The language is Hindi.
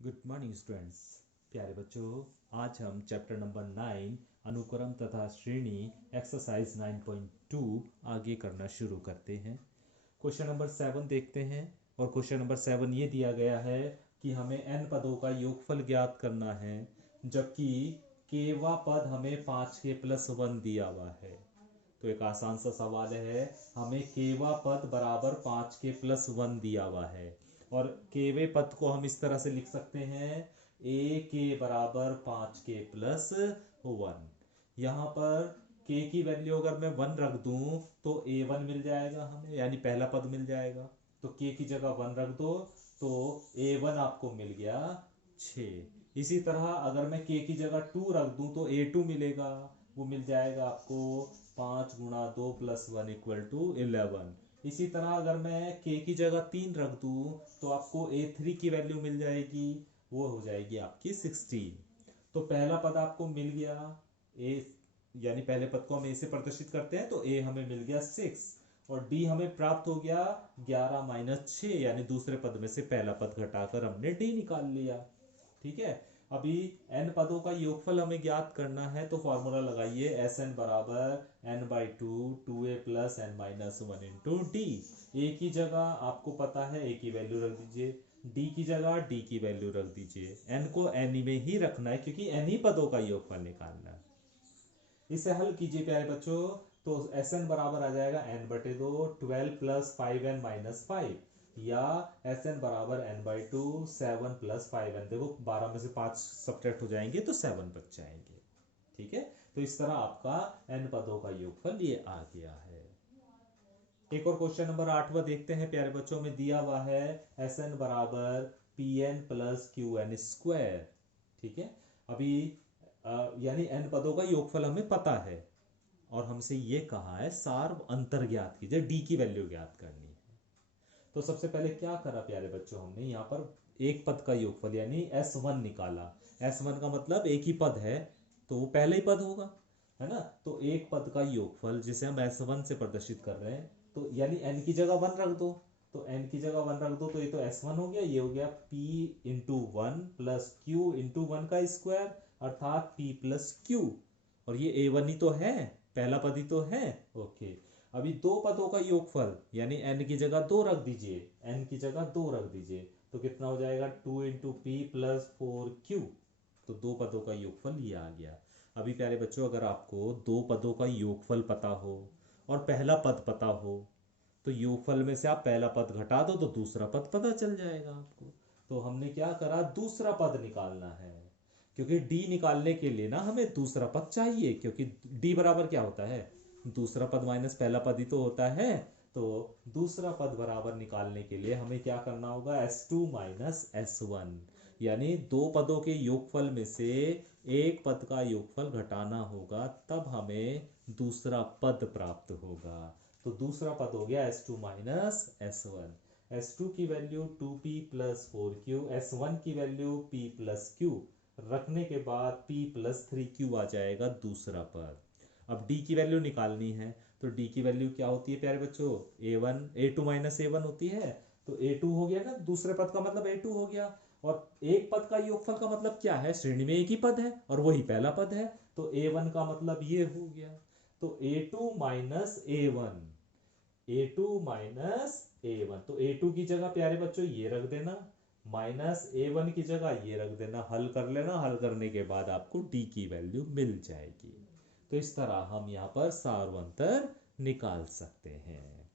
Good morning students. प्यारे बच्चों, आज हम चैप्टर नंबर 9 अनुक्रम तथा श्रेणी एक्सरसाइज 9.2 आगे करना शुरू करते हैं। क्वेश्चन नंबर 7 देखते हैं। और क्वेश्चन नंबर 7 ये दिया गया है कि हमें n पदों का योगफल ज्ञात करना है, जबकि केवा पद हमें 5 के प्लस 1 दिया हुआ है। तो एक आसान सा सवाल है, हमें केवा पद बराबर 5 के प्लस 1 दिया हुआ है। और केवे पद को हम इस तरह से लिख सकते हैं, ए के बराबर 5 के प्लस 1। यहाँ पर के की वैल्यू अगर मैं 1 रख दूं तो A1 मिल जाएगा हमें, यानी पहला पद मिल जाएगा। तो के की जगह 1 रख दो तो A1 आपको मिल गया 6। इसी तरह अगर मैं के की जगह 2 रख दूं तो A2 मिलेगा, वो मिल जाएगा आपको 5 गुणा 2 प्लस 1 इक्वल टू 11। इसी तरह अगर मैं k की जगह 3 रख दूं तो आपको a3 की वैल्यू मिल जाएगी, वो हो जाएगी आपकी 16। तो पहला पद आपको मिल गया a, यानी पहले पद को हम a से प्रदर्शित करते हैं तो a हमें मिल गया 6, और d हमें प्राप्त हो गया 11 माइनस 6, यानी दूसरे पद में से पहला पद घटाकर हमने d निकाल लिया। ठीक है। अभी n पदों का योगफल हमें ज्ञात करना है, तो फॉर्मूला लगाइए एस एन बराबर n/2 2a plus n minus 1 into d. A की जगह आपको पता है a की वैल्यू रख दीजिए, d की जगह d की वैल्यू रख दीजिए। n को n में ही रखना है क्योंकि n ही पदों का योगफल निकालना है। इसे हल कीजिए प्यारे बच्चों, तो एस एन बराबर आ जाएगा n/2 12 प्लस 5n माइनस 5, या एस एन बराबर n/2 7 प्लस 5n। देखो 12 में से 5 सब्ट्रैक्ट हो जाएंगे तो 7 बच जाएंगे। ठीक है। तो इस तरह आपका n पदों का योगफल ये आ गया है। एक और क्वेश्चन नंबर 8वां देखते हैं प्यारे बच्चों, में दिया हुआ है एस एन बराबर P n plus Q n square. ठीक है। अभी यानी n पदों का योगफल हमें पता है, और हमसे ये कहा है सार्व अंतर ज्ञात कीजिए, d की वैल्यू ज्ञात करनी है। तो सबसे पहले क्या करा प्यारे बच्चों, हमने यहाँ पर एक पद का योगफल यानी S1 निकाला। S1 का मतलब एक ही पद है, तो वो पहला ही पद होगा, है ना। तो एक पद का योगफल जिसे हम S1 से प्रदर्शित कर रहे हैं, तो यानी n की जगह 1 रख दो। तो n की जगह 1 रख दो तो ये तो S1 हो गया, ये हो गया p into 1 plus Q into 1 का स्क्वायर, अर्थात p प्लस क्यू। और ये A1 ही तो है, पहला पद ही तो है। ओके। अभी दो पदों का योगफल यानी n की जगह 2 रख दीजिए, n की जगह 2 रख दीजिए, तो कितना हो जाएगा 2 इंटू पी प्लस 4q। तो दो पदों का योगफल ये आ गया। अभी प्यारे बच्चों, अगर आपको दो पदों का योगफल पता हो और पहला पद पता हो, तो योगफल में से आप पहला पद घटा दो तो दूसरा पद पता चल जाएगा आपको। तो हमने क्या करा, दूसरा पद निकालना है, क्योंकि d निकालने के लिए ना हमें दूसरा पद चाहिए, क्योंकि d बराबर क्या होता है, दूसरा पद माइनस पहला पद ही तो होता है। तो दूसरा पद बराबर निकालने के लिए हमें क्या करना होगा, S2 माइनस S1, यानी दो पदों के योगफल में से एक पद का योगफल घटाना होगा, तब हमें दूसरा पद प्राप्त होगा। तो दूसरा पद हो गया S2 माइनस S1। S2 की value 2p plus 4q, S1 की वैल्यू p प्लस q रखने के बाद p प्लस 3q आ जाएगा दूसरा पद। अब d की वैल्यू निकालनी है, तो d की वैल्यू क्या होती है प्यारे बच्चों, A2 माइनस A1 होती है। तो A2 हो गया ना, दूसरे पद का मतलब A2 हो गया। और एक पद का योगफल का मतलब क्या है, श्रेणी में एक ही पद है और वही पहला पद है, तो A1 का मतलब ये हो गया। तो A2 minus A1, A2 minus A1, तो A2 की जगह प्यारे बच्चों ये रख देना, माइनस A1 की जगह ये रख देना, हल कर लेना, हल करने के बाद आपको D की वैल्यू मिल जाएगी। तो इस तरह हम यहाँ पर सार्वंतर निकाल सकते हैं।